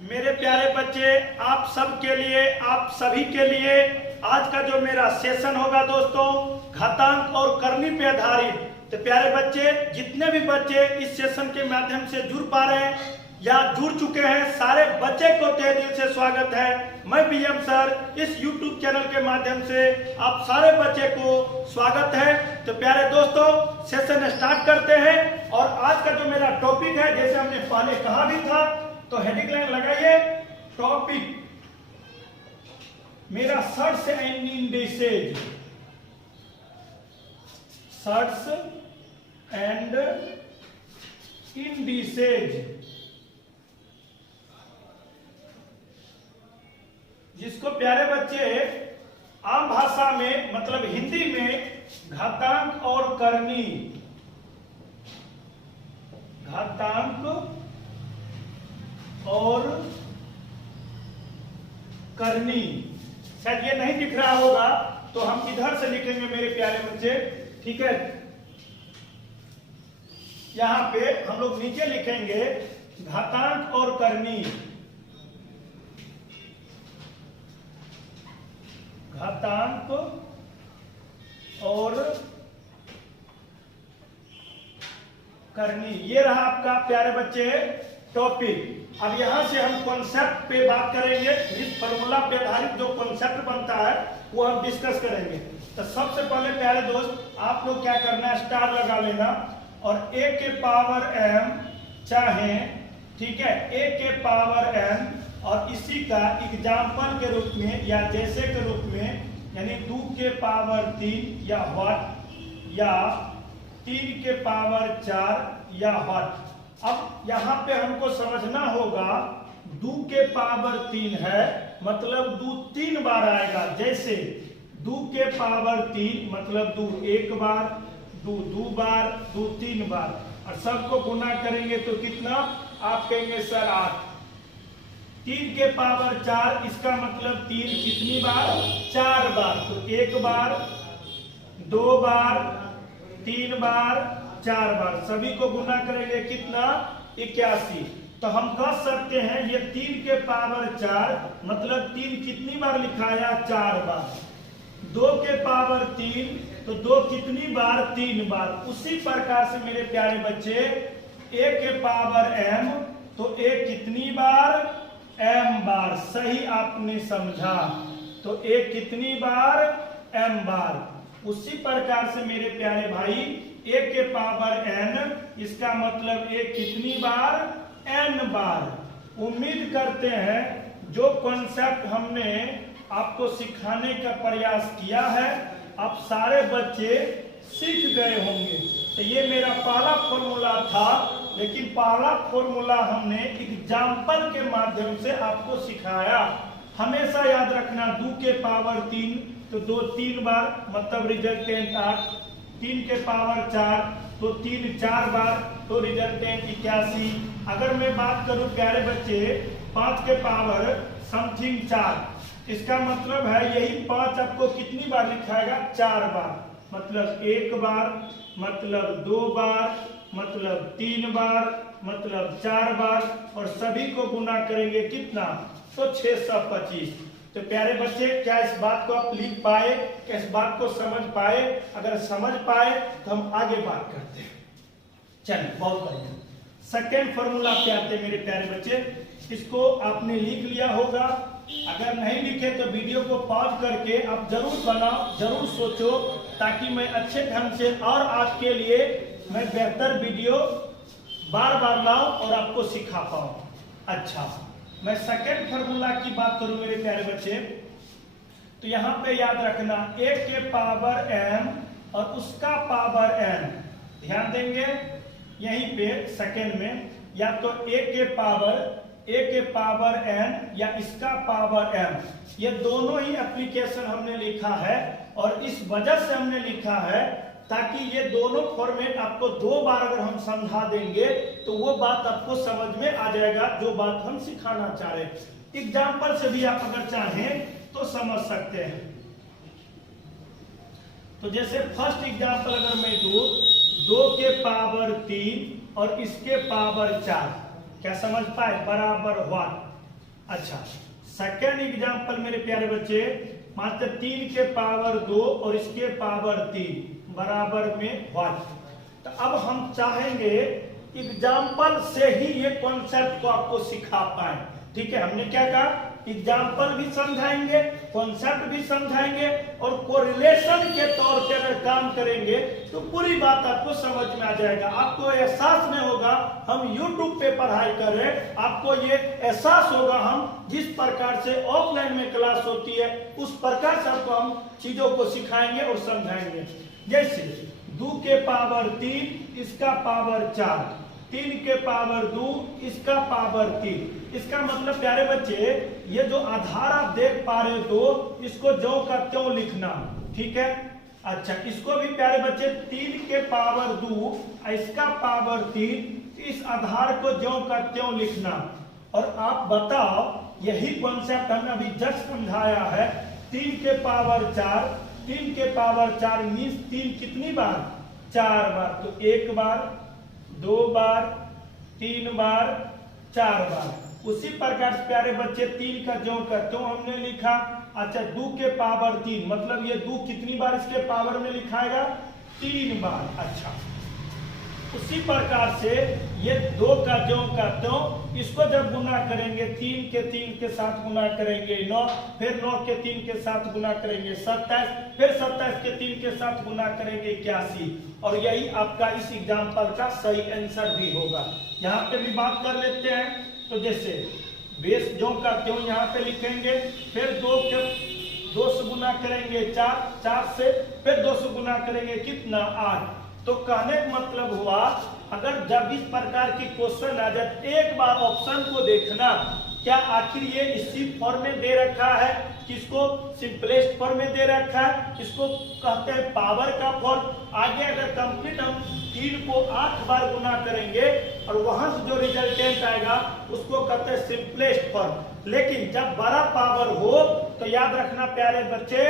मेरे प्यारे बच्चे, आप सब के लिए, आप सभी के लिए आज का जो मेरा सेशन होगा दोस्तों, घातांक और करनी पे आधारित। तो प्यारे बच्चे, जितने भी बच्चे इस सेशन के माध्यम से जुड़ पा रहे हैं या जुड़ चुके हैं, सारे बच्चे को तहे दिल से स्वागत है। मैं बीएम सर इस YouTube चैनल के माध्यम से आप सारे बच्चे को स्वागत है। तो प्यारे दोस्तों, सेशन स्टार्ट करते हैं। और आज का जो मेरा टॉपिक है, जैसे हमने पहले कहा भी था, तो हेडिंग लाइन लगाइए, टॉपिक मेरा search and indices, search and indices, जिसको प्यारे बच्चे आम भाषा में मतलब हिंदी में घातांक और करनी, घातांक और करनी, शायद ये नहीं दिख रहा होगा तो हम इधर से लिखेंगे मेरे प्यारे बच्चे, ठीक है। यहां पे हम लोग नीचे लिखेंगे घातांक और करनी, घातांक और करनी। ये रहा आपका प्यारे बच्चे टॉपिक। अब यहां से हम कॉन्सेप्ट पे बात करेंगे। इस फॉर्मूला पे आधारित जो कॉन्सेप्ट बनता है वो हम डिस्कस करेंगे। तो सबसे पहले प्यारे दोस्त, आप लोग क्या करना है, स्टार लगा लेना और a के पावर m चाहे, ठीक है, a के पावर m और इसी का एग्जाम्पल के रूप में या जैसे के रूप में, यानी 2 के पावर 3 या व्हाट, या 3 के पावर 4 या व्हाट। अब यहाँ पे हमको समझना होगा 2 के पावर 3 है, मतलब 2 3 बार आएगा। जैसे 2 के पावर 3 मतलब 2 1 बार, 2 2 बार, 2 3 बार, और सबको गुना करेंगे तो कितना, आप कहेंगे सर 8। 3 के पावर 4, इसका मतलब 3 कितनी बार, 4 बार। तो 1 बार, 2 बार, 3 बार, 4 बार, सभी को गुना करेंगे कितना, 81। तो हम कह सकते हैं ये 3 के पावर 4 मतलब 3 कितनी बार लिखाया, 4 बार। 2 के पावर 3 तो 2 कितनी बार, 3 बार। उसी प्रकार से मेरे प्यारे बच्चे a के पावर m तो a कितनी बार, m बार। सही आपने समझा, तो a कितनी बार, m बार। उसी प्रकार से मेरे प्यारे भाई a के पावर n, इसका मतलब a कितनी बार, n बार। उम्मीद करते हैं जो कॉन्सेप्ट हमने आपको सिखाने का प्रयास किया है आप सारे बच्चे सीख गए होंगे। तो ये मेरा पहला फॉर्मूला था, लेकिन पहला फॉर्मूला हमने एग्जाम्पल के माध्यम से आपको सिखाया। हमेशा याद रखना, 2 के पावर 3 तो 2 3 बार मतलब रिजल्टेंट 8, 3 के पावर 4 तो 3 4 बार तो रिजल्टेंट 81। अगर मैं बात करूं प्यारे बच्चे 5 के पावर समथिंग 4, इसका मतलब है यही 5 आपको कितनी बार लिखाएगा, 4 बार, मतलब 1 बार, मतलब 2 बार, मतलब 3 बार, मतलब 4 बार, और सभी को गुना करेंगे कितना, तो 625। तो प्यारे बच्चे, क्या इस बात को आप लिख पाए, क्या इस बात को समझ पाए? अगर समझ पाए तो हम आगे बात करते हैं। चलिए, बहुत बढ़िया। सेकेंड फॉर्मूला पे आते हैं मेरे प्यारे बच्चे। इसको आपने लिख लिया होगा, अगर नहीं लिखे तो वीडियो को पॉज करके आप जरूर बनाओ, जरूर सोचो, ताकि मैं अच्छे ढंग से और आपके लिए मैं बेहतर वीडियो बार बार लाऊं और आपको सिखा पाऊं। अच्छा, मैं सेकेंड फॉर्मूला की बात करूं मेरे प्यारे बच्चे, तो यहाँ पे याद रखना a के पावर m और उसका पावर n, ध्यान देंगे यहीं पे सेकेंड में, या तो a के पावर n या इसका पावर m, ये दोनों ही एप्लीकेशन हमने लिखा है। और इस वजह से हमने लिखा है ताकि ये दोनों फॉर्मेट आपको 2 बार अगर हम समझा देंगे तो वो बात आपको समझ में आ जाएगा जो बात हम सिखाना चाह रहे हैं। एग्जाम्पल से भी आप अगर चाहें तो समझ सकते हैं। तो जैसे फर्स्ट एग्जाम्पल अगर मैं दूं, 2 के पावर 3 और इसके पावर 4, क्या समझ पाए, बराबर व्हाट। अच्छा, सेकेंड एग्जाम्पल मेरे प्यारे बच्चे, मात्र 3 के पावर 2 और इसके पावर 3 बराबर में 1। तो अब हम चाहेंगे एग्जाम्पल से ही ये कॉन्सेप्ट को आपको सिखा पाए। ठीक है, हमने क्या कहा, एग्जाम्पल भी समझाएंगे, कॉन्सेप्ट भी समझाएंगे, और कोरिलेशन के तौर पे अगर काम करेंगे तो पूरी बात आपको समझ में आ जाएगा। आपको एहसास नहीं होगा हम YouTube पे पढ़ाई कर रहे हैं, आपको ये एहसास होगा हम जिस प्रकार से ऑफलाइन में क्लास होती है उस प्रकार से आपको हम चीजों को सिखाएंगे और समझाएंगे। जैसे 2 के पावर 3 इसका पावर 4, 3 के पावर 2 इसका पावर 3। इसका मतलब प्यारे बच्चे, ये जो आधार आप देख पा रहे हो इसको ज्यों का त्यों लिखना। ठीक है, अच्छा, इसको भी प्यारे बच्चे 3 के पावर 2 इसका पावर 3, इस आधार को ज्यों का त्यों लिखना। और आप बताओ, यही कॉन्सेप्ट हमने अभी जस्ट समझाया है। 3 के पावर 4, 3 के पावर 4 मीन्स 3 कितनी बार, 4 बार। तो 1 बार, 2 बार, 3 बार, 4 बार। उसी प्रकार से प्यारे बच्चे 3 का ज्यों का त्यों हमने लिखा। अच्छा, 2 के पावर 3 मतलब ये 2 कितनी बार इसके पावर में लिखाएगा, 3 बार। अच्छा, उसी प्रकार से ये 2 का ज्यों का त्यों, इसको जब गुना करेंगे 3 के 3 के साथ गुना करेंगे 9, फिर 9 के 3 के साथ गुना करेंगे 27, फिर 27 के 3 के साथ गुना करेंगे 81। और यही आपका इस एग्जाम्पल का सही आंसर भी होगा। यहाँ पे भी बात कर लेते हैं। तो जैसे बेस ज्यों का त्यों यहाँ पे लिखेंगे, फिर 2 से गुना करेंगे 4, 4 से फिर 2 से गुना करेंगे कितना, 8। तो कहने का मतलब हुआ, अगर जब इस प्रकार की क्वेश्चन आ जाए एक बार ऑप्शन को देखना, क्या आखिर ये इसी फॉर्म में दे रखा है, किसको सिंपलेस्ट फॉर्म में दे रखा है, किसको कहते हैं पावर का फॉर्म। आगे अगर कंप्लीट हम 3 को 8 बार गुना करेंगे और वहां से जो रिजल्टेंट आएगा उसको कहते हैं सिंपलेस्ट फॉर्म। लेकिन जब बड़ा पावर हो तो याद रखना प्यारे बच्चे,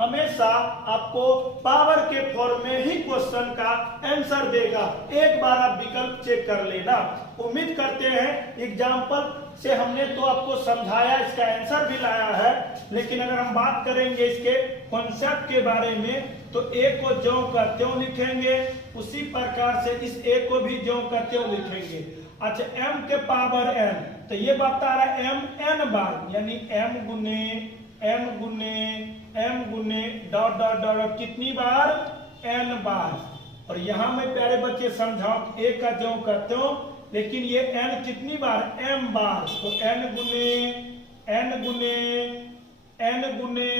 हमेशा आपको पावर के फॉर्म में ही क्वेश्चन का आंसर देगा। एक बार आप विकल्प चेक कर लेना। उम्मीद करते हैं एग्जाम्पल से हमने तो आपको समझाया, इसका आंसर भी लाया है। लेकिन अगर हम बात करेंगे इसके कॉन्सेप्ट के बारे में, तो ए को ज्यों का त्यों लिखेंगे, उसी प्रकार से इस ए को भी ज्यों का त्यों लिखेंगे। अच्छा, m के पावर n, तो ये बता रहा है m n बार, यानी m गुने डॉट डॉट डॉट कितनी बार, n बार। और यहां मैं प्यारे बच्चे समझाऊं ए का ज्यों का त्यों, लेकिन ये n कितनी बार, m बार। तो n गुने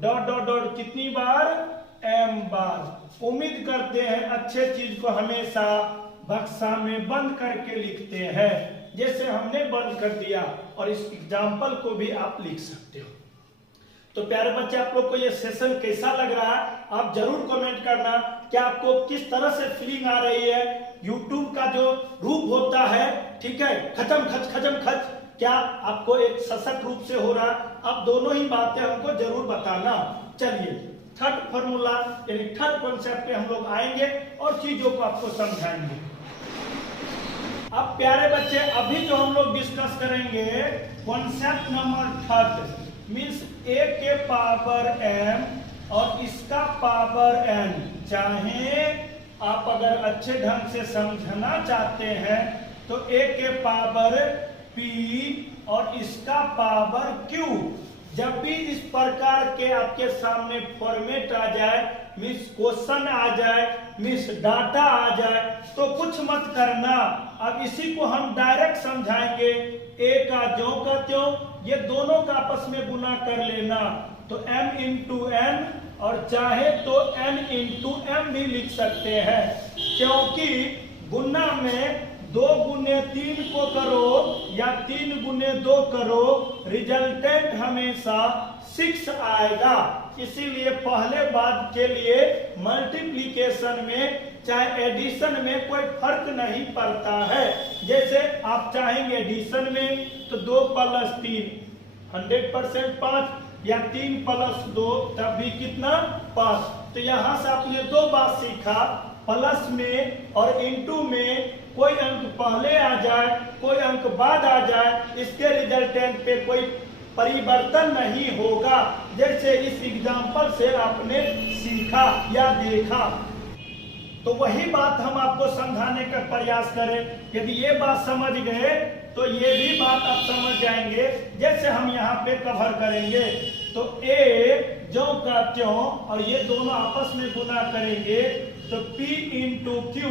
डॉट डॉट डॉट कितनी बार, m बार। उम्मीद करते हैं अच्छे चीज को हमेशा बक्सा में बंद करके लिखते हैं, जैसे हमने बंद कर दिया। और इस एग्जाम्पल को भी आप लिख सकते हो। तो प्यारे बच्चे, आप लोग को ये सेशन कैसा लग रहा है आप जरूर कमेंट करना। क्या आपको किस तरह से फीलिंग आ रही है, YouTube का जो रूप होता है, ठीक है, खचम खच, क्या आपको एक सशक्त रूप से हो रहा है? अब दोनों ही बातें हमको जरूर बताना। चलिए थर्ड फॉर्मूला यानी थर्ड कॉन्सेप्ट पे हम लोग आएंगे और चीजों को आपको समझाएंगे। अब प्यारे बच्चे, अभी जो हम लोग डिस्कस करेंगे कॉन्सेप्ट नंबर थर्ड, मीन्स ए के पावर m और इसका पावर n। चाहे आप अगर अच्छे ढंग से समझना चाहते हैं तो a के पावर p और इसका पावर q। जब भी इस प्रकार के आपके सामने फॉर्मेट आ जाए, मिस क्वेश्चन आ जाए, मिस डाटा आ जाए, तो कुछ मत करना। अब इसी को हम डायरेक्ट समझाएंगे। ए का ज्यों का त्यों, ये दोनों का आपस में गुना कर लेना, तो m इंटू n, और चाहे तो n इंटू m भी लिख सकते हैं, क्योंकि गुना में 2 गुने 3 को करो या 3 गुने 2 करो, रिजल्टेंट हमेशा 6 आएगा। इसीलिए पहले बात के लिए मल्टीप्लिकेशन में चाहे एडिशन में कोई फर्क नहीं पड़ता है। जैसे आप चाहेंगे एडिशन में तो 2 + 3 100% 5, या 3 + 2 तब भी कितना, 5। तो यहाँ से आपने 2 बात सीखा, प्लस में और इनटू में कोई अंक पहले आ जाए, कोई अंक बाद आ जाए, इसके रिजल्टेंट पे कोई परिवर्तन नहीं होगा। जैसे इस एग्जाम्पल से आपने सीखा या देखा, तो वही बात हम आपको समझाने का प्रयास करें। यदि ये बात समझ गए तो ये भी बात आप समझ जाएंगे। जैसे हम यहाँ पे कवर करेंगे तो ए जो का त्यों और ये दोनों आपस में गुना करेंगे तो P इंटू क्यू,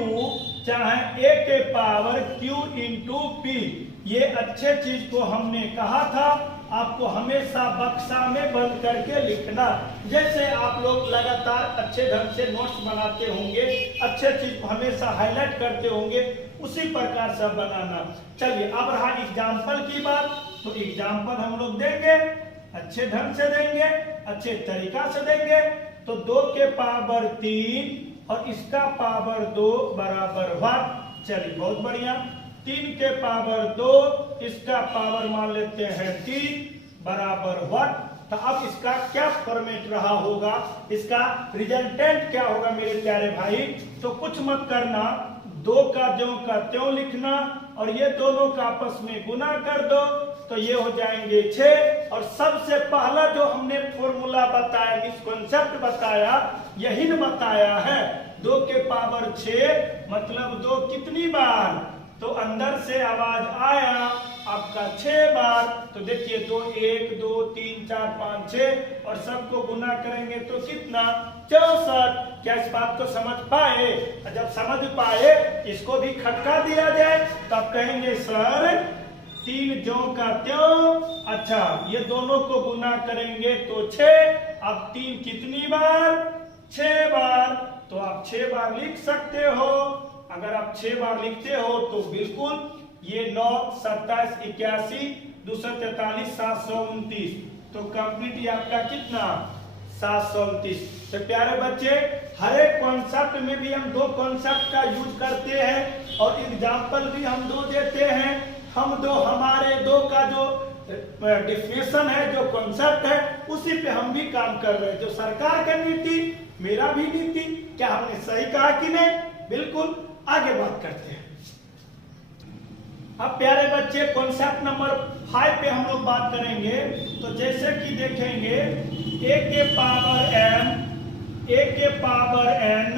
चाहे ए के पावर Q इंटू पी। ये अच्छे चीज को हमने कहा था आपको हमेशा बक्सा में बंद करके लिखना। जैसे आप लोग लगातार अच्छे ढंग से नोट्स बनाते होंगे, अच्छे चीज को हमेशा हाईलाइट करते होंगे, उसी प्रकार से बनाना। चलिए अब रहा एग्जाम्पल की बात, तो एग्जाम्पल हम लोग देंगे, अच्छे ढंग से देंगे, अच्छे तरीका से देंगे। तो 2 के पावर 3 और इसका पावर 2 बराबर 1। चलिए बहुत बढ़िया। 3 के पावर 2, इसका पावर मान लेते हैं 3 बराबर 1। तो अब इसका क्या फॉर्मेट रहा होगा, इसका रिजल्टेंट क्या होगा मेरे प्यारे भाई। तो कुछ मत करना, 2 का ज्यों का त्यों लिखना और ये दोनों का आपस में गुना कर दो तो ये हो जाएंगे 6। और सबसे पहला जो हमने फॉर्मूला बताया, इस कॉन्सेप्ट बताया, यही न बताया है 2 के पावर 6 मतलब 2 कितनी बार, तो अंदर से आवाज आया आपका 6 बार। तो देखिए 2 1 2 3 4 5 6 और सबको गुना करेंगे तो कितना 64। क्या इस बात को समझ पाए? जब समझ पाए इसको भी खटका दिया जाए तब कहेंगे सर 3 ज्यों का त्यों। अच्छा ये दोनों को गुना करेंगे तो 6। अब 3 कितनी बार 6 बार, तो आप 6 बार लिख सकते हो। अगर आप 6 बार लिखते हो तो बिल्कुल ये 9 27 81 243 729, तो कंप्लीट ये आपका कितना 729। तो प्यारे बच्चे हर एक कॉन्सेप्ट में भी हम 2 कॉन्सेप्ट का यूज करते हैं और एग्जाम्पल भी हम 2 देते हैं। हम 2 हमारे 2 का जो डिफिनेशन है, जो कॉन्सेप्ट है, उसी पे हम भी काम कर रहे हैं। जो सरकार का नीति मेरा भी नीति, क्या हमने सही कहा कि नहीं? बिल्कुल। आगे बात करते हैं। अब प्यारे बच्चे कॉन्सेप्ट नंबर 5 पे हम लोग बात करेंगे। तो जैसे कि देखेंगे a के पावर m, a के पावर n,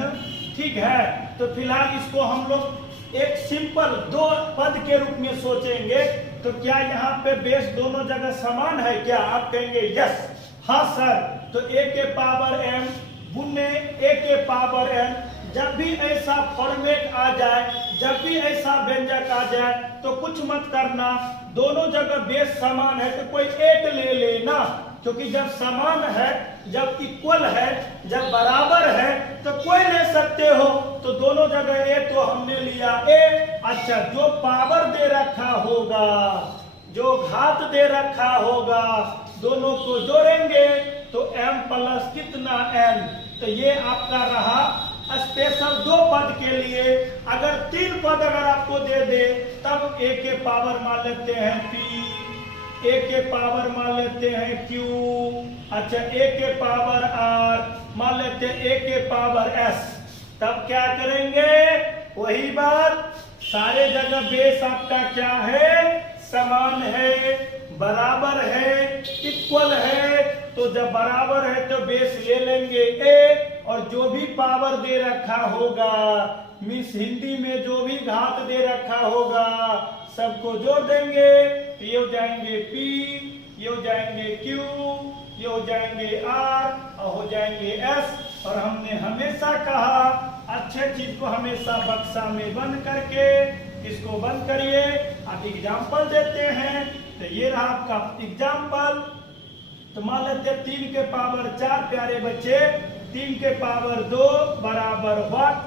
ठीक है। तो फिलहाल इसको हम लोग एक सिंपल 2 पद के रूप में सोचेंगे। तो क्या यहाँ पे बेस दोनों जगह समान है क्या? आप कहेंगे यस, हाँ सर। तो a के पावर m गुने a के पावर n, जब भी ऐसा फॉर्मेट आ जाए, जब भी ऐसा व्यंजक आ जाए तो कुछ मत करना, दोनों जगह बेस समान है तो कोई एक ले लेना। क्योंकि जब समान है, जब इक्वल है, जब बराबर है तो कोई ले सकते हो। तो दोनों जगह ए तो हमने लिया ए। अच्छा जो पावर दे रखा होगा, जो घात दे रखा होगा, दोनों को जोड़ेंगे तो m प्लस कितना n। तो ये आपका रहा स्पेशल 2 पद के लिए। अगर 3 पद अगर आपको दे दे तब a के पावर मान लेते हैं p, a के पावर मान लेते हैं q, अच्छा a के पावर r मान लेते हैं a के पावर s। तब क्या करेंगे? वही बात, सारे जगह बेस आपका क्या है? समान है, बराबर है, इक्वल है। तो जब बराबर है तो बेस ले लेंगे a और जो भी पावर दे रखा होगा, मीन्स हिंदी में जो भी घात दे रखा होगा, सबको जोड़ देंगे तो ये हो जाएंगे p, ये हो जाएंगे q, ये हो जाएंगे r और हो जाएंगे s। और हमने हमेशा कहा अच्छे चीज को हमेशा बक्सा में बंद करके इसको बंद करिए। आप एग्जाम्पल देते हैं तो ये रहा आपका एग्जाम्पल। तो मान लेते 3 के पावर 4 प्यारे बच्चे, 3 के पावर 2 बराबर 1,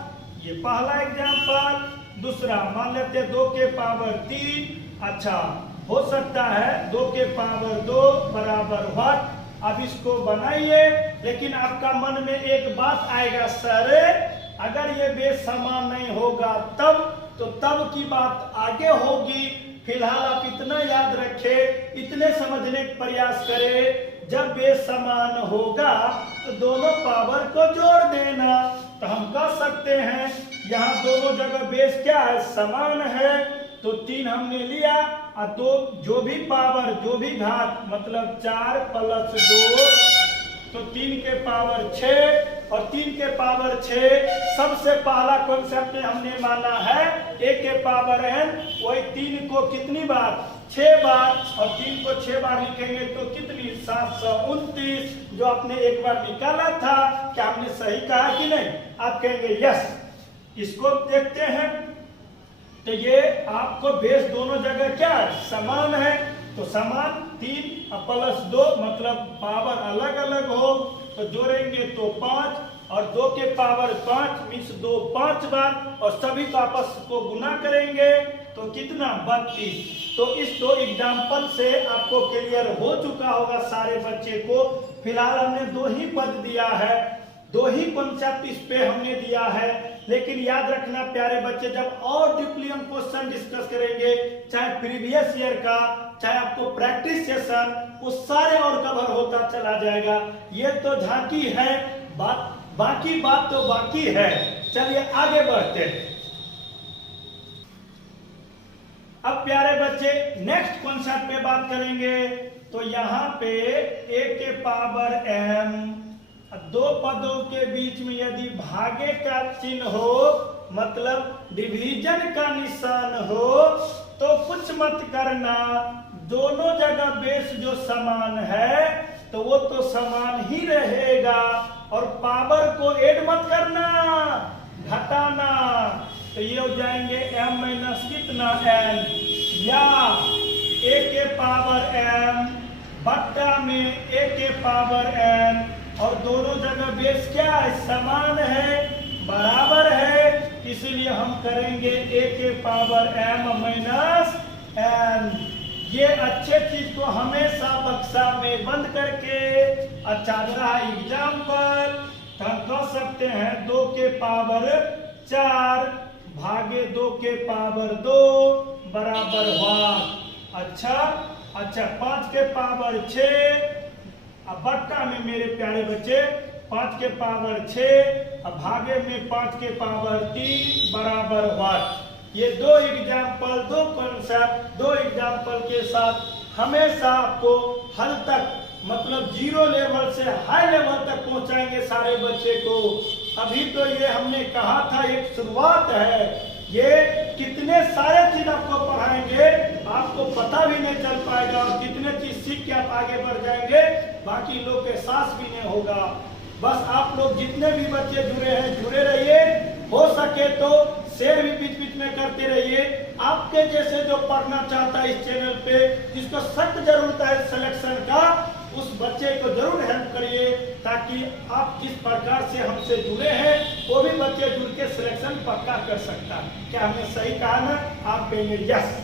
ये पहला एग्जाम्पल। दूसरा मान लेते 2 के पावर 3, अच्छा हो सकता है 2 के पावर 2 बराबर 1। अब इसको बनाइए, लेकिन आपका मन में एक बात आएगा सर अगर ये बेस समान नहीं होगा तब, तो तब की बात आगे होगी। फिलहाल आप इतना याद रखें, इतने समझने का प्रयास करें, जब बेस समान होगा तो दोनों पावर को जोड़ देना। तो हम कह सकते हैं यहाँ दोनों जगह बेस क्या है, समान है, तो 3 हमने लिया और 2 जो भी पावर जो भी घात मतलब 4 + 2 तो 3 के पावर 6 और 3 के पावर 6 सबसे पहला कॉन्सेप्ट हमने माना है a के पावर n, वही 3 को कितनी बार 6 बार और 3 को 6 बार लिखेंगे तो कितनी 729, जो आपने एक बार निकाला था। क्या हमने सही कहा कि नहीं? आप कहेंगे यस। इसको देखते हैं तो ये आपको बेस दोनों जगह क्या है, समान है, तो समान 3 + 2 मतलब पावर अलग अलग हो तो जोड़ेंगे तो 5 और 2 के पावर 5 मीन्स 2 5 बार और सभी को आपस को गुना करेंगे तो कितना 32। तो इस 2 एग्जाम्पल से आपको क्लियर हो चुका होगा सारे बच्चे को। फिलहाल हमने 2 ही पद दिया है, 2 ही कॉन्सेप्ट इस पे हमने दिया है, लेकिन याद रखना प्यारे बच्चे जब और डीपली हम क्वेश्चन डिस्कस करेंगे, चाहे प्रीवियस ईयर का चाहे आपको प्रैक्टिस सेशन, वो सारे और कवर होता चला जाएगा। ये तो झांकी है, बाकी बात तो बाकी है। चलिए आगे बढ़ते हैं। अब प्यारे बच्चे नेक्स्ट कॉन्सेप्ट पे बात करेंगे। तो यहाँ पे a के पावर m 2 पदों के बीच में यदि भागे का चिन्ह हो मतलब डिवीजन का निशान हो तो कुछ मत करना, दोनों जगह बेस जो समान है तो वो तो समान ही रहेगा और पावर को ऐड मत करना, घटाना। तो ये हो जाएंगे m माइनस कितना n, या a के पावर m बट्टा में a के पावर n और दोनों जगह बेस क्या है, समान है, बराबर है, इसलिए हम करेंगे a के पावर m माइनस n। ये अच्छे चीज को हमेशा बक्सा में बंद करके, अच्छा रहा एग्जाम्पल तो हम कह सकते हैं 2 के पावर 4 भागे 2 के पावर 2 बराबर हुआ। अच्छा 5 के पावर 6 अब बट्टा में मेरे प्यारे बच्चे 5 के पावर 6 अब भागे में 5 के पावर 3 बराबर हुआ। ये 2 एग्जाम्पल 2 कॉन्सेप्ट 2 एग्जाम्पल के साथ हमेशा आपको हल तक मतलब 0 लेवल से हाई लेवल तक पहुंचाएंगे सारे बच्चे को। अभी तो ये हमने कहा था एक शुरुआत है, ये कितने सारे चीज आपको पढ़ाएंगे आपको पता भी नहीं चल पाएगा और कितने चीज सीख के आप आगे बढ़ जाएंगे बाकी लोग के साथ भी नहीं होगा। बस आप लोग जितने भी बच्चे जुड़े हैं जुड़े रहिए, हो सके तो शेयर भी बीच बीच में करते रहिए। आपके जैसे जो पढ़ना चाहता है इस चैनल पे जिसको सख्त जरूरत है सिलेक्शन का, उस बच्चे को जरूर हेल्प करिए ताकि आप जिस प्रकार से हमसे जुड़े हैं वो भी बच्चे जुड़ के सिलेक्शन पक्का कर सकता है। क्या हमने सही कहा ना? आप कहेंगे यस।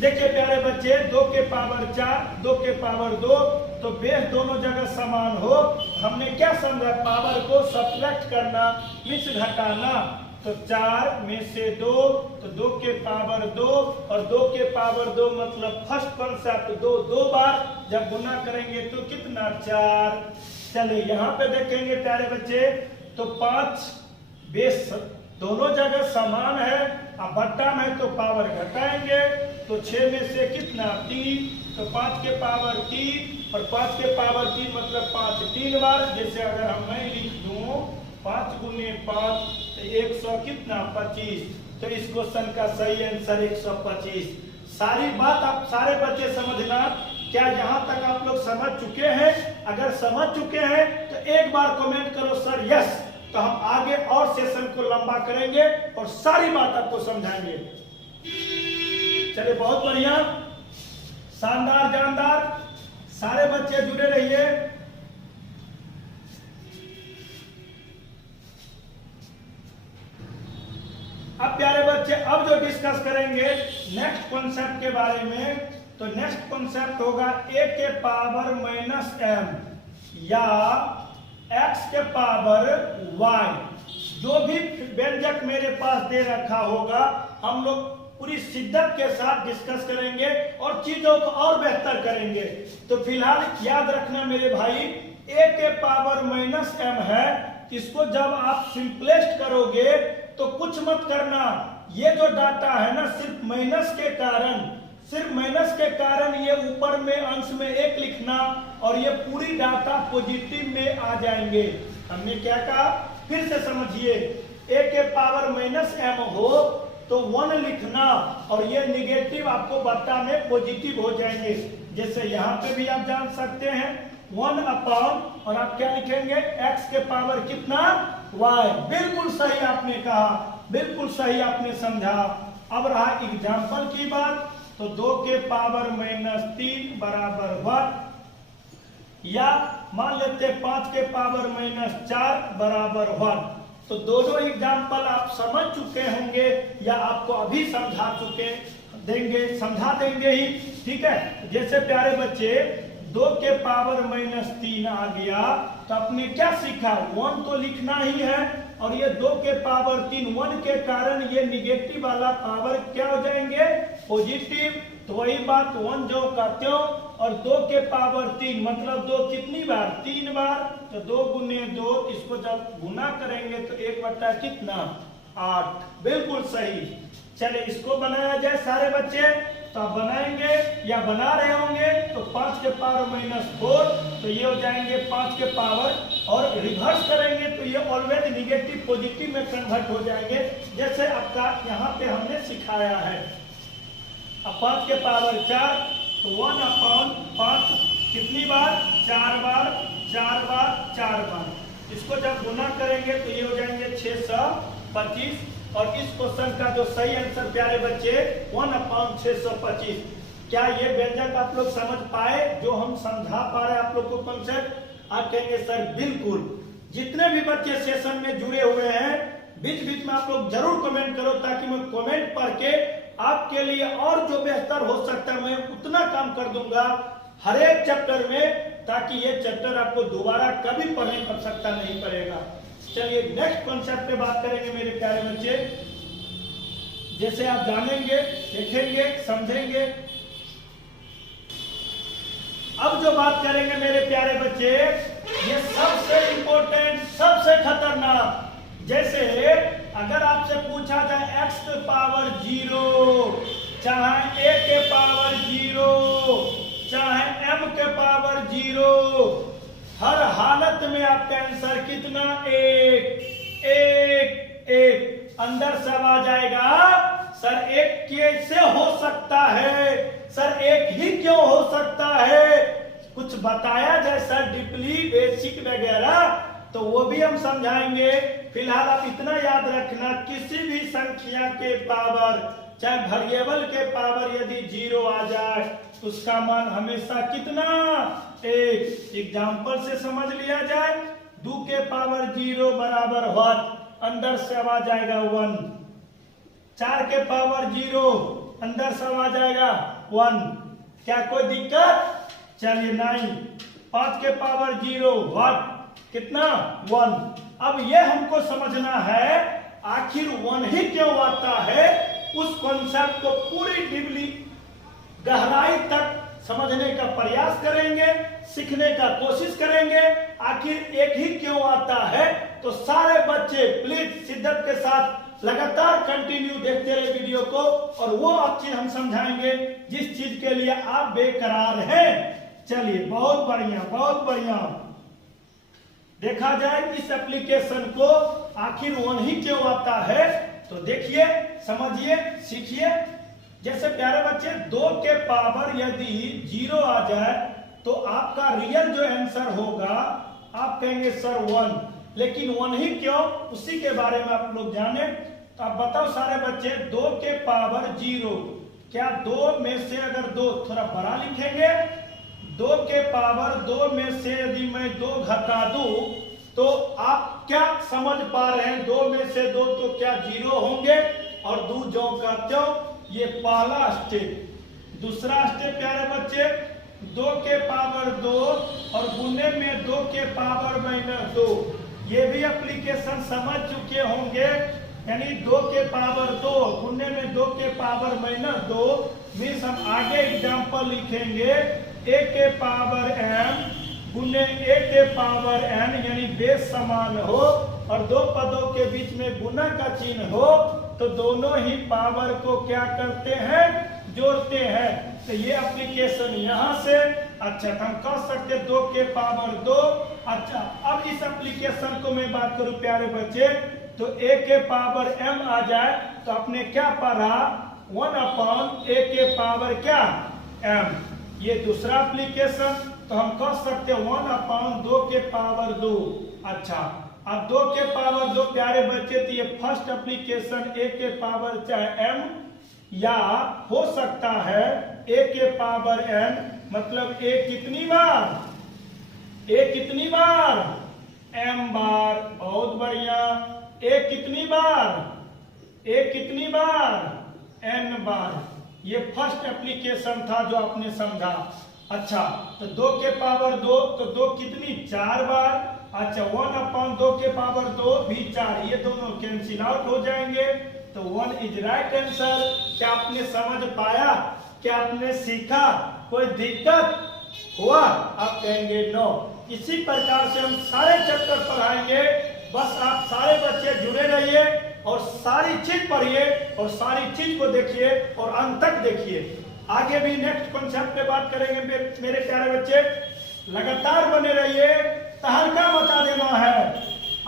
देखिए प्यारे बच्चे 2 के पावर 4 2 के पावर 2 तो बेस दोनों जगह समान हो, हमने क्या समझा, पावर को सब्ट्रैक्ट करना मीन्स घटाना। तो 4 में से 2 तो 2 के पावर 2 और 2 के पावर 2 मतलब फर्स्ट कॉन्सेप्ट 2 बार जब गुना करेंगे तो कितना 4। चलिए यहाँ पे देखेंगे प्यारे बच्चे तो 5 बेस दोनों जगह समान है, अब बट्टा में तो पावर घटाएंगे तो 6 में से कितना 3 तो 5 के पावर 3 और 5 के पावर 3 मतलब 5 3 बार। जैसे अगर हम मैं लिख दूं 5 गुने 5 तो 100 कितना 25, तो इस क्वेश्चन का सही आंसर 125। सारी बात आप सारे बच्चे समझना। क्या यहाँ तक आप लोग समझ चुके हैं? अगर समझ चुके हैं तो एक बार कमेंट करो सर यस, तो हम आगे और सेशन को लंबा करेंगे और सारी बात आपको समझाएंगे। चलिए बहुत बढ़िया, शानदार जानदार, सारे बच्चे जुड़े रहिए। अब प्यारे बच्चे अब जो डिस्कस करेंगे नेक्स्ट कॉन्सेप्ट के बारे में, तो नेक्स्ट कॉन्सेप्ट होगा a के पावर माइनस m या x के पावर y। जो भी व्यंजक मेरे पास दे रखा होगा हम लोग पूरी शिद्दत के साथ डिस्कस करेंगे और चीजों को और बेहतर करेंगे। तो फिलहाल याद रखना मेरे भाई a के पावर माइनस m है, इसको जब आप सिंपलेस्ट करोगे तो कुछ मत करना। ये जो डाटा है ना, सिर्फ माइनस के कारण ये ऊपर में अंश में 1 लिखना और ये पूरी डाटा पॉजिटिव में आ जाएंगे। हमने क्या कहा, फिर से समझिए, a के पावर -m हो तो 1 लिखना और ये निगेटिव आपको बट्टा में पॉजिटिव हो जाएंगे। जैसे यहाँ पे भी आप जान सकते हैं 1 अपॉन और आप क्या लिखेंगे, x के पावर कितना, y। बिल्कुल सही आपने कहा, बिल्कुल सही आपने समझा। अब रहा एग्जाम्पल की बात, तो 2 के पावर -3 बराबर 1, या मान लेते 5 के पावर -4 बराबर 1। तो दोनों एग्जाम्पल आप समझ चुके होंगे या आपको अभी समझा देंगे ही, ठीक है। जैसे प्यारे बच्चे 2 के पावर -3 आ गया तो आपने क्या सीखा, 1 तो लिखना ही है और ये 2 के पावर 3, 1 के कारण ये निगेटिव वाला पावर क्या हो जाएंगे, पॉजिटिव। तो वही बात 1 जो करते हो और 2 के पावर 3 मतलब 2 कितनी बार, 3 बार। तो 2 गुने 2, इसको जब गुना करेंगे तो 1 बटा कितना, 8। बिल्कुल सही। चले इसको बनाया जाए सारे बच्चे, तो आप बनाएंगे या बना रहे होंगे। तो 5 के पावर -4 तो ये हो जाएंगे 5 के पावर, और रिवर्स करेंगे तो ये ऑलवेज निगेटिव पॉजिटिव में कन्वर्ट हो जाएंगे, जैसे आपका यहाँ पे हमने सिखाया है। अब 5 के पावर 4 तो 1 अपॉन 5 कितनी बार, 4 बार, 4 बार, 4 बार। इसको जब गुना करेंगे तो ये हो जाएंगे 625। और इस क्वेश्चन का जो सही आंसर प्यारे बच्चे 1 अपॉन 625। क्या ये व्यंजक आप लोग समझ पाए, जो हम समझा पा रहे हैं आप लोग को कॉन्सेप्ट? आप कहेंगे सर बिल्कुल। जितने भी बच्चे सेशन में जुड़े हुए हैं, बीच बीच में आप लोग जरूर कमेंट करो, ताकि मैं कमेंट पढ़ के आपके लिए और जो बेहतर हो सकता है मैं उतना काम कर दूंगा हर एक चैप्टर में, ताकि ये चैप्टर आपको दोबारा कभी पढ़ने की आवश्यकता नहीं पड़ेगा। चलिए नेक्स्ट कॉन्सेप्ट पे बात करेंगे मेरे प्यारे बच्चे। जैसे आप जानेंगे, देखेंगे, समझेंगे। अब जो बात करेंगे मेरे प्यारे बच्चे, ये सबसे इंपॉर्टेंट, सबसे खतरनाक। जैसे अगर आपसे पूछा जाए x के पावर 0, चाहे a के पावर 0, चाहे m के पावर 0, हर हालत में आपका आंसर कितना, 1 1 1। अंदर सब आ जाएगा, सर 1 कैसे हो सकता है, सर 1 ही क्यों हो सकता है, कुछ बताया जाए सर डीपली, बेसिक वगैरह, तो वो भी हम समझाएंगे। फिलहाल आप इतना याद रखना, किसी भी संख्या के पावर, चाहे वेरिएबल के पावर यदि 0 आ जाए तो उसका मान हमेशा कितना, 1। एग्जाम्पल से समझ लिया जाए, 2 के पावर 0 बराबर 1, अंदर से आ जाएगा 1। 4 के पावर 0, अंदर से आ जाएगा 1। क्या कोई दिक्कत? चलिए 9। 5 के पावर 0 1, कितना, 1। अब ये हमको समझना है आखिर 1 ही क्यों आता है। उस कॉन्सेप्ट को पूरी डीपली गहराई तक समझने का प्रयास करेंगे, सीखने का कोशिश करेंगे। आखिर 1 ही क्यों आता है, तो सारे बच्चे प्लीज शिद्दत के साथ लगातार कंटिन्यू देखते रहे वीडियो को, और वो चीज हम समझाएंगे जिस चीज के लिए आप बेकरार हैं। चलिए बहुत बढ़िया, बहुत बढ़िया। देखा जाए इस एप्लीकेशन को आखिर 1 ही क्यों आता है, तो देखिए, समझिए, सीखिए। जैसे प्यारे बच्चे 2 के पावर यदि 0 आ जाए तो आपका रियल जो आंसर होगा, आप कहेंगे सर 1, लेकिन 1 ही क्यों, उसी के बारे में आप लोग जाने। तो आप बताओ सारे बच्चे, 2 के पावर 0, क्या 2 में से अगर 2 थोड़ा बड़ा लिखेंगे, 2 के पावर 2 में से यदि मैं 2 घटा दूं तो आप क्या समझ पा रहे हैं, 2 में से 2 तो क्या 0 होंगे, और 2 जो का त्यों। ये पहला स्टेप। दूसरा स्टेप प्यारे बच्चे, 2 के पावर 2 और गुने में 2 के पावर -2। ये भी एप्लीकेशन समझ चुके होंगे, यानी 2 के पावर 2 गुने में 2 के पावर -2 मीन्स हम आगे एग्जाम्पल लिखेंगे, a के पावर m गुने a के पावर n, यानी बेस समान हो और दो पदों के बीच में गुना का चिन्ह हो तो दोनों ही पावर को क्या करते हैं, जोड़ते हैं। तो ये एप्लीकेशन यहाँ से, अच्छा हम कह सकते 2 के पावर 2। अच्छा अब इस एप्लीकेशन को मैं बात करूं प्यारे बच्चे, तो a के पावर m आ जाए तो आपने क्या पढ़ा, 1/a के पावर क्या m। ये दूसरा एप्लीकेशन, तो हम कह सकते 1/2 के पावर 2। अच्छा अब 2 के पावर 2 प्यारे बच्चे, तो ये फर्स्ट एप्लीकेशन a के पावर चाहे m या हो सकता है a के पावर n, मतलब a कितनी बार, a कितनी बार, m बार। बहुत बढ़िया। a कितनी बार, a कितनी बार, n बार। ये फर्स्ट एप्लीकेशन था जो आपने समझा। अच्छा तो 2 के पावर 2, तो 2 कितनी, 4 बार। अच्छा 1/2 के पावर 2 भी 4, ये दोनों कैंसिल आउट हो जाएंगे, तो 1 इज राइट आंसर। क्या आपने समझ पाया, क्या आपने सीखा, कोई दिक्कत हुआ? आप कहेंगे नो। इसी प्रकार से हम सारे चैप्टर पढ़ाएंगे, बस आप सारे बच्चे जुड़े रहिए और सारी चीज पढ़िए और सारी चीज को देखिए और अंत तक देखिए। आगे भी नेक्स्ट कॉन्सेप्ट पे बात करेंगे मेरे प्यारे बच्चे, लगातार बने रहिए, तहलका मचा देना है।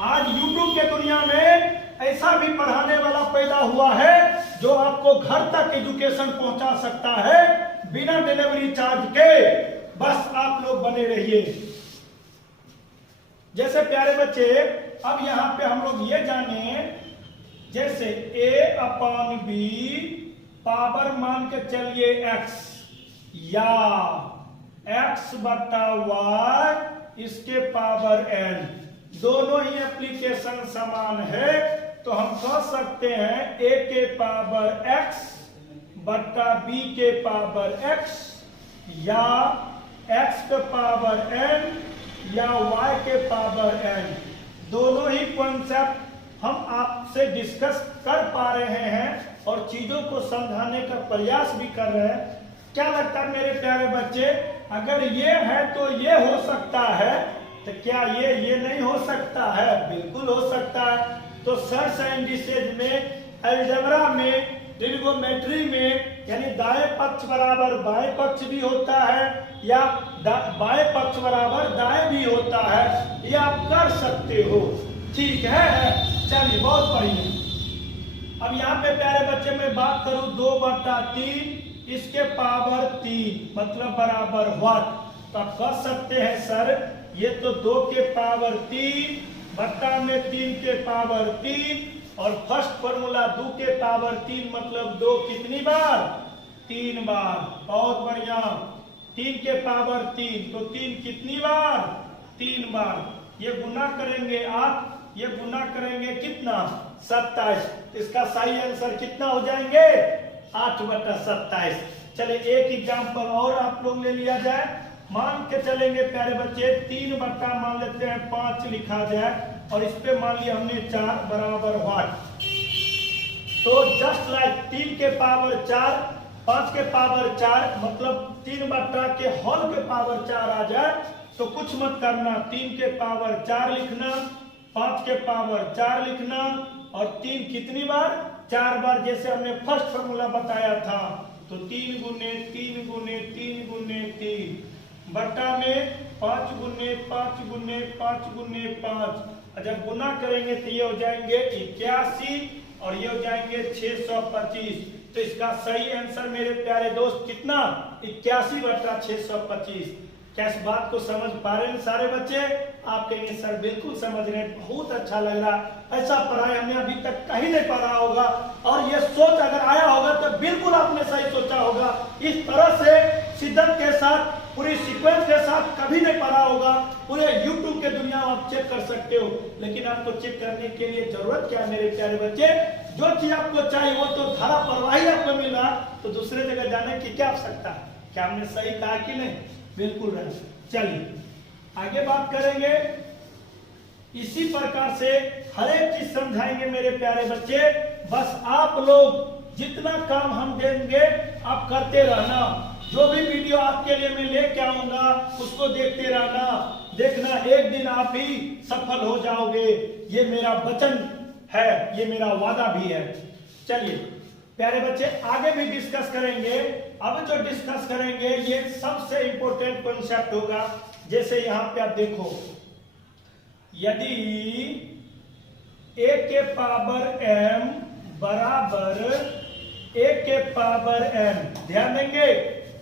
आज यूट्यूब के दुनिया में ऐसा भी पढ़ाने वाला पैदा हुआ है जो आपको घर तक एजुकेशन पहुंचा सकता है बिना डिलीवरी चार्ज के। बस आप लोग बने रहिए। जैसे प्यारे बच्चे अब यहाँ पे हम लोग ये जाने, जैसे a/b पावर मान के चलिए x या x/y इसके पावर n, दोनों ही एप्लीकेशन समान है, तो हम कह सकते हैं a के पावर x बट्टा b के पावर x या x के पावर n या y के पावर n। दोनों ही कॉन्सेप्ट हम आपसे डिस्कस कर पा रहे हैं और चीजों को समझाने का प्रयास भी कर रहे हैं। क्या लगता है मेरे प्यारे बच्चे, अगर ये है तो ये हो सकता है, तो क्या ये नहीं हो सकता है? बिल्कुल हो सकता है। तो सर्च इंडिसेज में, अलजेब्रा में, ट्रिगोनोमेट्री में, यानी दाएं पक्ष बराबर बाएं पक्ष भी होता है या बाएं पक्ष बराबर दाएं भी होता है, ये आप कर सकते हो। ठीक है, चलिए बहुत बढ़िया। अब यहाँ पे प्यारे बच्चे मैं बात करूं 2/3 इसके पावर 3 मतलब बराबर व्हाट, तो आप कह सकते हैं सर ये तो 2 के पावर 3 बट्टा में 3 के पावर 3 और फर्स्ट फॉर्मूला 2 के पावर 3 मतलब 2 कितनी बार, 3 बार। बहुत बढ़िया। 3 के पावर 3 तो 3 कितनी बार, 3 बार। ये गुना करेंगे आप, ये गुना करेंगे कितना, 27। इसका सही आंसर कितना हो जाएंगे, 8/27। चलिए एक एग्जाम्पल और आप लोग ले लिया जाए। मान के चलेंगे प्यारे बच्चे 3 बट्टा मान लेते हैं 5 लिखा जाए और इस पे मान लिया हमने 4 बराबर व्हाट। तो जस्ट लाइक 3 के पावर 4 5 के पावर 4 मतलब 3 बट्टा के होल के पावर 4 आ जाए तो कुछ मत करना, 3 के पावर 4 लिखना, 5 के पावर 4 लिखना और 3 कितनी बार, 4 बार। जैसे हमने फर्स्ट फॉर्मूला बताया था, तो 3 गुने 3 गुने 3 गुने 3 बट्टा में 5 गुने 5 गुने 5 गुने 5। जब गुना करेंगे तो ये हो जाएंगे 81 और ये हो जाएंगे 625। तो इसका सही आंसर मेरे प्यारे दोस्त कितना, 81/625। क्या इस बात को समझ पा रहे हैं सारे बच्चे? आप कहेंगे सर बिल्कुल समझ रहे हैं, बहुत अच्छा लग रहा। ऐसा पढ़ाई हमने अभी तक कहीं नहीं पढ़ा होगा और ये सोच अगर आया होगा तो बिल्कुल आपने सही सोचा होगा। इस तरह से शिद्दत के साथ पूरी सीक्वेंस के साथ कभी नहीं पढ़ा होगा। पूरे यूट्यूब के दुनिया में आप चेक कर सकते हो, लेकिन आपको चेक करने के लिए जरूरत क्या है मेरे प्यारे बच्चे, जो चीज आपको चाहिए वो तो धारा प्रवाही आपको मिल रहा, तो दूसरे जगह जाने की क्या आवश्यकता है? क्या हमने सही कहा कि नहीं? बिल्कुल रहे। चलिए आगे बात करेंगे। इसी प्रकार से हर एक चीज समझाएंगे मेरे प्यारे बच्चे। बस आप लोग जितना काम हम देंगे आप करते रहना। जो भी वीडियो आपके लिए मैं लेके आऊंगा उसको देखते रहना, देखना एक दिन आप ही सफल हो जाओगे। ये मेरा वचन है, ये मेरा वादा भी है। चलिए प्यारे बच्चे आगे भी डिस्कस करेंगे। अब जो डिस्कस करेंगे ये सबसे इंपॉर्टेंट कॉन्सेप्ट होगा। जैसे यहां पे आप देखो, यदि a के पावर m बराबर a के पावर n, ध्यान देंगे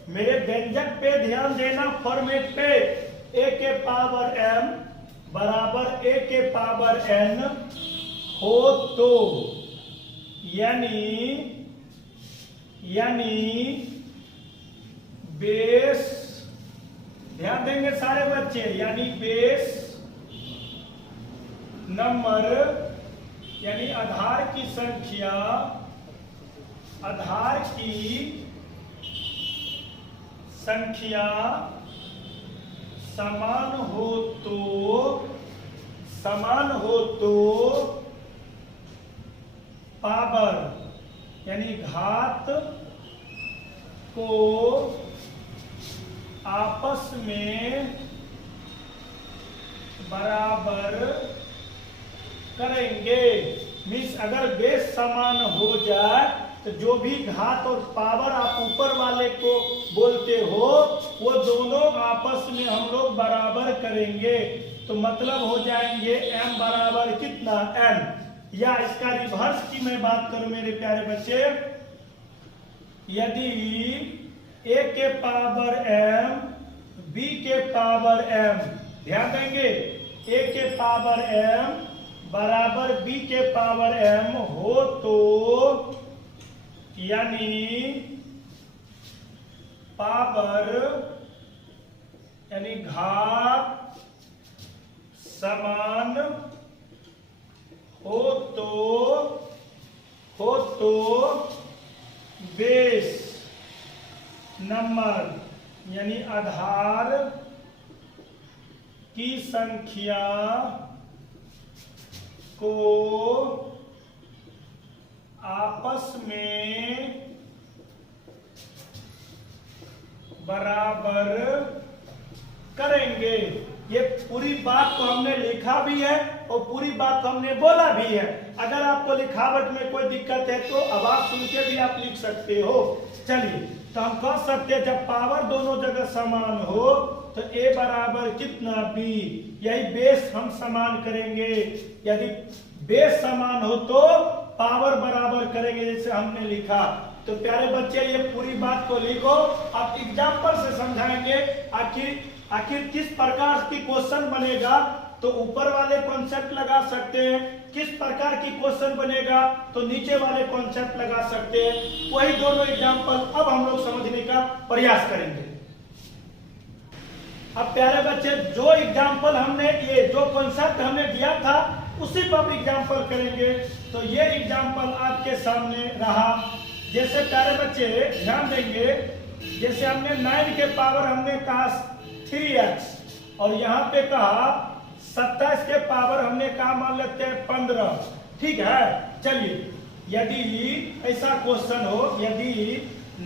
मेरे व्यंजक पे ध्यान देना, फॉर्मेट पे, a के पावर m बराबर a के पावर n हो तो यानी बेस, ध्यान देंगे सारे बच्चे, यानी बेस नंबर यानी आधार की संख्या, आधार की संख्या समान हो तो पावर यानी घात को आपस में बराबर करेंगे। मीन्स अगर बेस समान हो जाए तो जो भी घात और पावर आप ऊपर वाले को बोलते हो वो दोनों आपस में हम लोग बराबर करेंगे। तो मतलब हो जाएंगे m बराबर कितना n, या इसका रिवर्स की मैं बात करूं मेरे प्यारे बच्चे, यदि a के पावर m b के पावर m, ध्यान देंगे a के पावर m बराबर b के पावर m हो तो यानी पावर यानी घात समान हो तो बेस नंबर यानी आधार की संख्या को आपस में बराबर करेंगे। ये पूरी बात को हमने लिखा भी है और पूरी बात को हमने बोला भी है। अगर आपको लिखावट में कोई दिक्कत है तो आवाज सुन के भी आप लिख सकते हो। चलिए तो हम कह सकते हैं जब पावर दोनों जगह समान हो तो a बराबर कितना b, यही बेस हम समान करेंगे। यदि बेस समान हो तो पावर बराबर करेंगे, जैसे हमने लिखा। तो प्यारे बच्चे ये पूरी बात को लिखो, आप एग्जाम्पल से समझाएंगे आखिर किस प्रकार की क्वेश्चन बनेगा। तो ऊपर वाले कॉन्सेप्ट लगा सकते हैं, किस प्रकार की क्वेश्चन बनेगा तो नीचे वाले कॉन्सेप्ट लगा सकते हैं। वही दोनों एग्जाम्पल अब हम लोग समझने का प्रयास करेंगे। अब प्यारे बच्चे जो एग्जाम्पल हमने, ये जो कॉन्सेप्ट हमने दिया था उसी पर एग्जाम्पल करेंगे। तो ये एग्जाम्पल आपके सामने रहा। जैसे प्यारे बच्चे ध्यान देंगे, जैसे हमने 9 के पावर हमने कहा 3x और यहाँ पे कहा 27 के पावर हमने कहा मान लेते हैं 15, ठीक है। चलिए यदि ऐसा क्वेश्चन हो, यदि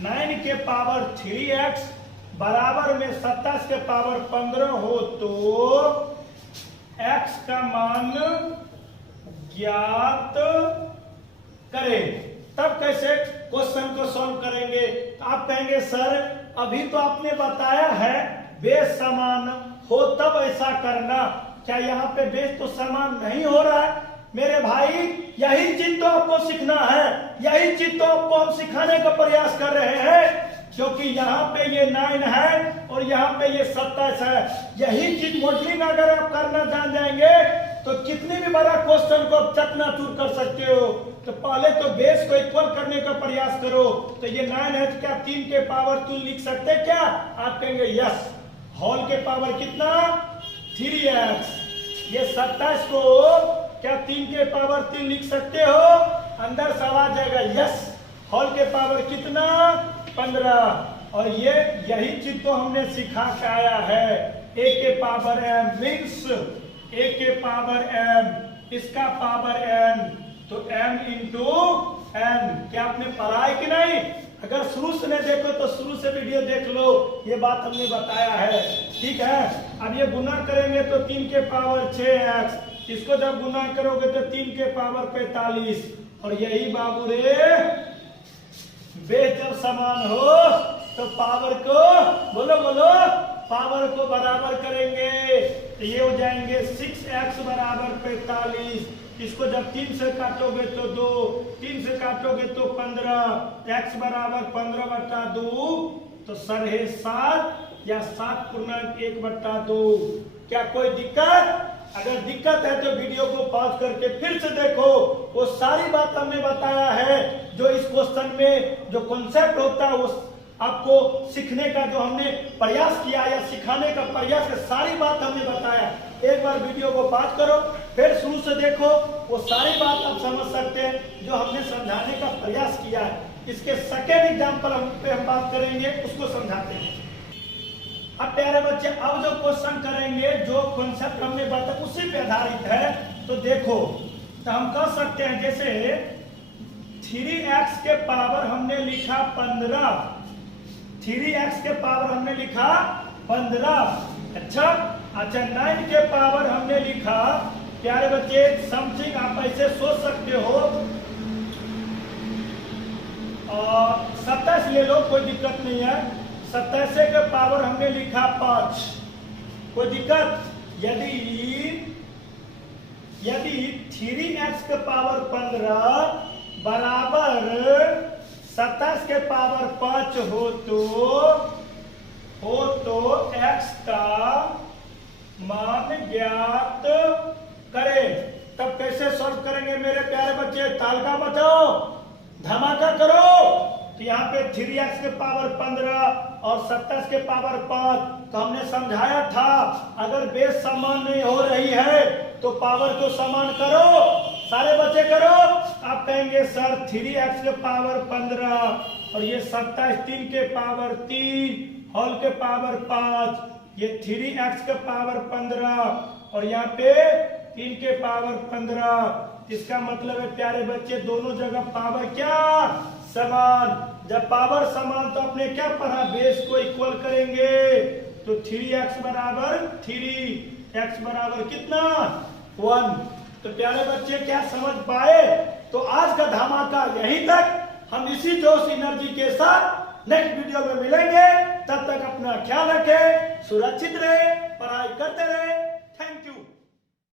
9 के पावर 3x बराबर में 27 के पावर 15 हो तो x का मान ज्ञात करें। तब कैसे क्वेश्चन को सॉल्व करेंगे? तो आप कहेंगे सर अभी तो आपने बताया है बेस समान हो तब ऐसा करना, क्या यहाँ पे बेस तो समान नहीं हो रहा है? मेरे भाई यही चीज तो आपको सीखना है, यही चीज तो आपको हम सिखाने का प्रयास कर रहे हैं। क्योंकि यहाँ पे ये 9 है और यहाँ पे ये 27 है। यही चीज मॉडलिंग अगर आप करना जान जाएंगे तो कितनी भी बड़ा क्वेश्चन को आप चकनाचूर कर सकते हो। तो पहले तो बेस को इक्वल करने का प्रयास करो। तो ये 9 है तो क्या 3 के पावर 2 लिख सकते हैं क्या? आप कहेंगे यस। होल के पावर कितना? 3x। ये 27 को क्या 3 के पावर 3 लिख सकते हो? अंदर से आ जाएगा यस। होल के पावर कितना? 15। और ये यही चीज तो हमने सिखा के आया है। a के पावर m मीन्स a के पावर m, इसका पावर n, तो m इंटू n। क्या आपने पढ़ा है कि नहीं? अगर शुरू से नहीं देखो तो शुरू से वीडियो देख लो, ये बात हमने बताया है। ठीक है, अब ये गुना करेंगे तो 3 के पावर 6x, इसको जब गुना करोगे तो 3 के पावर 45, और यही बाबू रे बेस जब समान हो तो पावर को बोलो बोलो पावर को बराबर करेंगे, तो ये हो जाएंगे 6x बराबर 45। इसको जब 3 से काटोगे तो 2, 3 से काटोगे तो 15, x बराबर 15/2, तो सरहे 7 या 7/1/2। क्या कोई दिक्कत? अगर दिक्कत है तो वीडियो को पॉज करके फिर से देखो, वो सारी बात हमने बताया है जो इस क्वेश्चन में जो कॉन्सेप्ट होता है वो आपको सीखने का जो हमने प्रयास किया या सिखाने का प्रयास है, सारी बात हमने बताया। एक बार वीडियो को पॉज करो, फिर शुरू से देखो, वो सारी बात आप समझ सकते हैं जो हमने समझाने का प्रयास किया है। इसके सेकेंड एग्जाम्पल हम बात करेंगे, उसको समझाते हैं। अब प्यारे बच्चे, अब जो क्वेश्चन करेंगे जो कॉन्सेप्ट हमने बताया उसी पे आधारित है। तो देखो, तो हम कह सकते हैं जैसे 3x के पावर हमने लिखा 15, 3x के पावर हमने लिखा 15। अच्छा, 9 के पावर हमने लिखा, प्यारे बच्चे समथिंग आप ऐसे सोच सकते हो, और 27 ले लो, कोई दिक्कत नहीं है। 27 के पावर हमने लिखा 5, कोई दिक्कत? यदि 3x के पावर 15 बराबर 27 के पावर 5 हो तो x का मान ज्ञात करें। तब कैसे सॉल्व करेंगे मेरे प्यारे बच्चे? तालिका बचाओ, धमाका करो। तो यहाँ पे 3x के पावर 15 और 27 के पावर 5, तो हमने समझाया था अगर बेस समान नहीं हो रही है तो पावर को समान करो। सारे बच्चे करो। आप कहेंगे सर 3x के पावर 15 और ये 27 3 के पावर 3 होल के पावर 5, ये 3x के पावर 15 और यहाँ पे 3 के पावर 15। इसका मतलब है प्यारे बच्चे दोनों जगह पावर क्या समान। जब पावर समान तो आपने क्या पढ़ा, बेस को इक्वल करेंगे। तो 3x बराबर 3, x बराबर कितना 1। तो प्यारे बच्चे क्या समझ पाए? तो आज का धमाका यहीं तक। हम इसी जोश एनर्जी के साथ नेक्स्ट वीडियो में मिलेंगे। तब तक अपना ख्याल रखें, सुरक्षित रहे, पढ़ाई करते रहे।